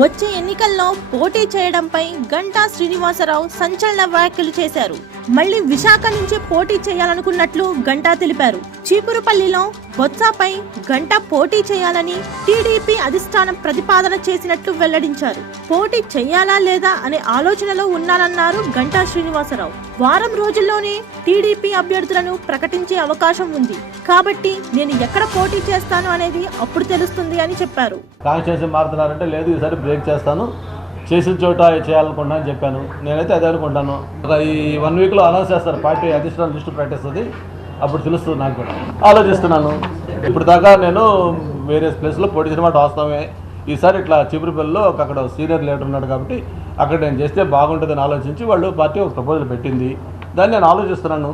వచ్చే ఎన్నికల్లో పోటీ చేయడంపై గంటా శ్రీనివాసరావు సంచలన వ్యాఖ్యలు చేశారు. మళ్లీ విశాఖ నుంచి పోటీ చేయాలనుకున్నట్లు గంటా తెలిపారు. చీపురుపల్లిలో బొత్సపై గంటా పోటీ చేయాలని టీడీపీ అధిష్టానం ప్రతిపాదన చేసినట్లు వెల్లడించారు. పోటీ చేయాలా లేదా అనే ఆలోచనలో ఉన్నానన్నారు గంటా శ్రీనివాసరావు. వారం రోజుల్లోనే టీడీపీ అభ్యర్థులను ప్రకటించే అవకాశం ఉంది కాబట్టి నేను ఎక్కడ పోటీ చేస్తాను అనేది అప్పుడు తెలుస్తుంది అని చెప్పారు. కాన్స్టిట్యూన్సీ మారుతున్నారంటే లేదు ఈసారి బ్రేక్ చేస్తాను, చేసిన చోట చేయాలనుకుంటున్నా అని చెప్పాను. నేనైతే అదే అనుకుంటాను. ఈ 1 వీక్లో అనౌన్స్ చేస్తారు, పార్టీ అధిష్టానం లిస్టు ప్రకటిస్తుంది, అప్పుడు తెలుస్తుంది నాకు కూడా. ఆలోచిస్తున్నాను. ఇప్పుడు దాకా నేను వేరే ప్లేస్లో పోటీ చేసిన మాట వాస్తవమే. ఈసారి ఇట్లా చీపురుపల్లిలో అక్కడ సీనియర్ లీడర్ ఉన్నాడు కాబట్టి అక్కడ నేను చేస్తే బాగుంటుందని ఆలోచించి వాళ్ళు పార్టీ ఒక ప్రపోజల్ పెట్టింది. దాన్ని నేను ఆలోచిస్తున్నాను.